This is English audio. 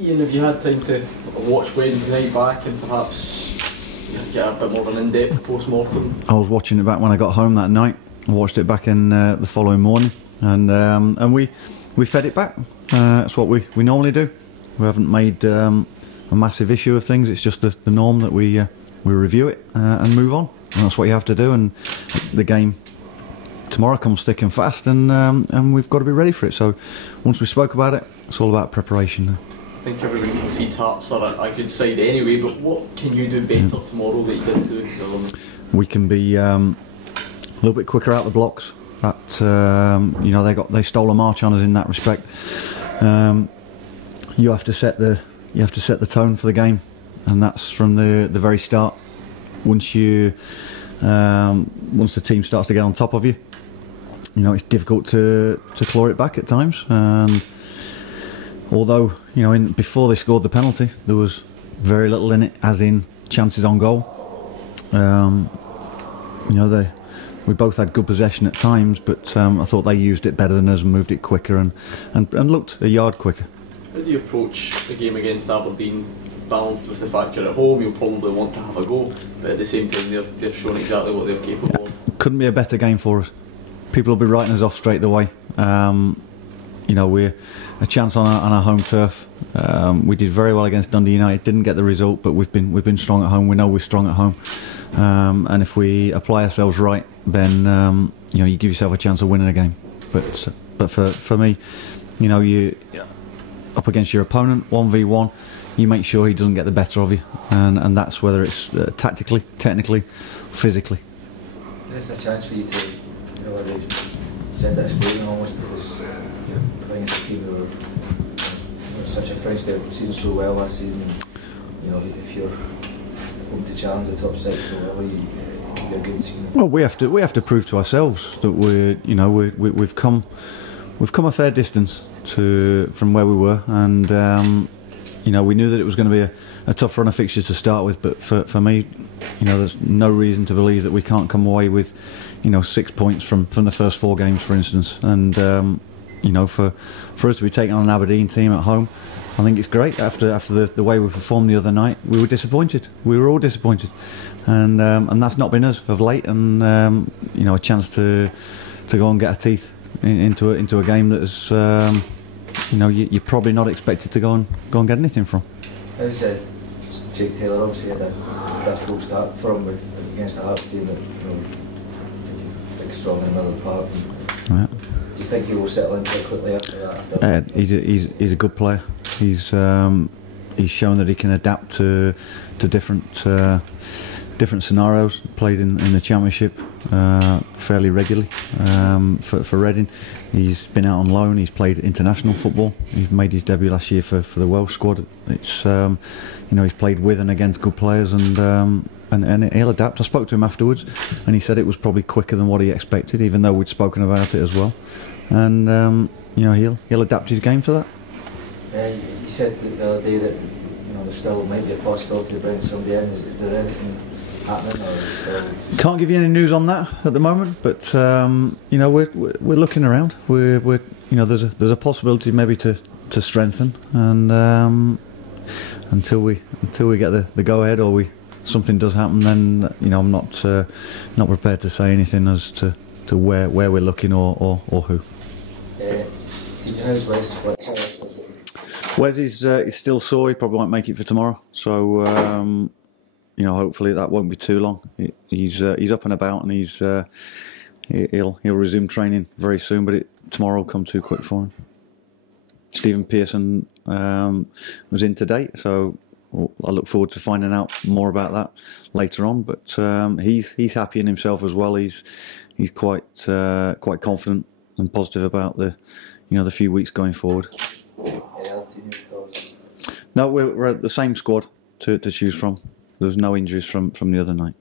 Ian, have you had time to watch Wednesday night back and perhaps get a bit more of an in-depth post-mortem? I was watching it back when I got home that night. I watched it back in the following morning, and we fed it back. That's what we normally do. We haven't made a massive issue of things. It's just the norm that we review it and move on. And that's what you have to do. And the game tomorrow comes thick and fast, and we've got to be ready for it. So once we spoke about it, it's all about preparation. I think everyone concedes Hearts are a good side anyway, but what can you do better tomorrow that you didn't do? We can be a little bit quicker out the blocks. That they stole a march on us in that respect. You have to set the tone for the game, and that's from the very start. Once the team starts to get on top of you, it's difficult to claw it back at times. Although before they scored the penalty, there was very little in it, as in chances on goal. We both had good possession at times, but I thought they used it better than us and moved it quicker and looked a yard quicker. How do you approach the game against Aberdeen, balanced with the fact you're at home? You'll probably want to have a go, but at the same time they've shown exactly what they're capable of. Couldn't be a better game for us. People will be writing us off straight away. We're a chance on our home turf. We did very well against Dundee United. Didn't get the result, but we've been strong at home. We know we're strong at home, and if we apply ourselves right, then you give yourself a chance of winning a game. But for me, you up against your opponent 1v1, you make sure he doesn't get the better of you, and that's whether it's tactically, technically, physically. There's a chance for you to send that statement almost, because you're playing against a team who are such a French, they've season so well last season. If you're home to challenge the top six or whatever, it could be a good. Well, we have to prove to ourselves that we've come a fair distance from where we were, and we knew that it was going to be a tough run of fixtures to start with. But for me, there's no reason to believe that we can't come away with 6 points from the first 4 games, for instance. And for us to be taking on an Aberdeen team at home, I think it's great. After the way we performed the other night, we were disappointed. We were all disappointed, and that's not been us of late. And a chance to go and get our teeth into a game that is you're probably not expected to go and get anything from. How's Jake Taylor obviously had a difficult start for him against the Hearts team that big strong in the middle of the park. Yeah. Do you think he will settle in quite quickly after that? He's a good player. He's shown that he can adapt to different scenarios. Played in the Championship fairly regularly for Reading. He's been out on loan. He's played international football. He's made his debut last year for the Welsh squad. It's he's played with and against good players, and he'll adapt. I spoke to him afterwards, and he said it was probably quicker than what he expected, even though we'd spoken about it as well. And he'll adapt his game to that. You said the other day that there still might be a possibility of bringing somebody in. Is there anything happening? Can't give you any news on that at the moment, but we're looking around. We're there's a possibility maybe to strengthen, and until we get the go ahead or something does happen, then I'm not prepared to say anything as to where we're looking or who. Wes is still sore. He probably won't make it for tomorrow. So hopefully that won't be too long. He's up and about, and he'll resume training very soon. But tomorrow will come too quick for him. Stephen Pearson was in today, so I look forward to finding out more about that later on. But he's happy in himself as well. He's quite confident and positive about the few weeks going forward. No, we're at the same squad to choose from. There was no injuries from the other night.